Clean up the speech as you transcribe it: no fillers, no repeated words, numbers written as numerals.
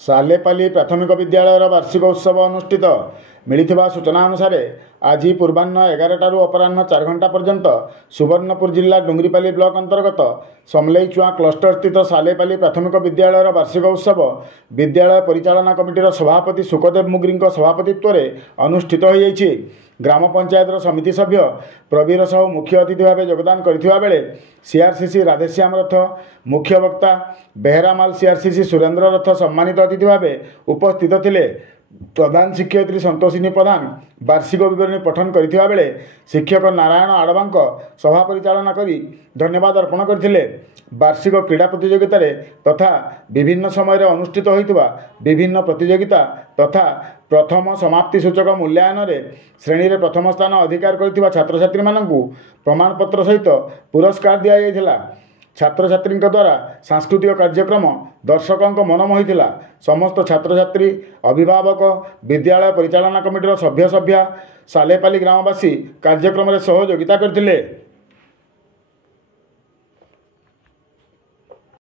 सालेपाली प्राथमिक विद्यालय वार्षिक उत्सव अनुष्ठित मिलिथिबा सूचना अनुसार आज पूर्वाह्न 11 अपराह्न 4 घंटा पर्यंत सुवर्णपुर जिला डुंगरीपाली ब्लॉक अंतर्गत समलईचुआ क्लस्टर स्थित सालेपाली प्राथमिक विद्यालय वार्षिक उत्सव विद्यालय परिचालना कमिटीर सभापति सुखदेव मुगरी सभापतित्व में अनुष्ठित हो जाइए। ग्राम पंचायत समिति सभ्य प्रवीर साहू मुख्य अतिथि भाव योगदान करथिबा बेले सीआरसीसी राधेश्याम रथ मुख्य वक्ता बेहरामाल सीआरसीसी सुरेंद्र रथ सम्मानित अतिथि भाव उपस्थित थिले। प्रधान शिक्षयित्री संतोषिनी प्रधान वार्षिक विवरणी पठन करथिबा बेले शिक्षक नारायण आडवांक सभा परिचालना करी धन्यवाद अर्पण करथिले। वार्षिक क्रीड़ा प्रतियोगिता तथा विभिन्न समय अनुष्ठित होइतबा विभिन्न प्रतियोगिता तथा प्रथम समाप्ति सूचक मूल्यांकन रे श्रेणी रे प्रथम स्थान अधिकार करथिबा छात्र छात्री माननकु प्रमाणपत्र सहित पुरस्कार दिया जायथिला। छात्र छात्री द्वारा सांस्कृतिक कार्यक्रम दर्शकों मन मोहिला। समस्त छात्र छात्री अभिभावक विद्यालय परिचालना कमिटीर सभ्य सभ्या सालेपाली ग्रामवासी कार्यक्रम में सहयोगिता करथिले।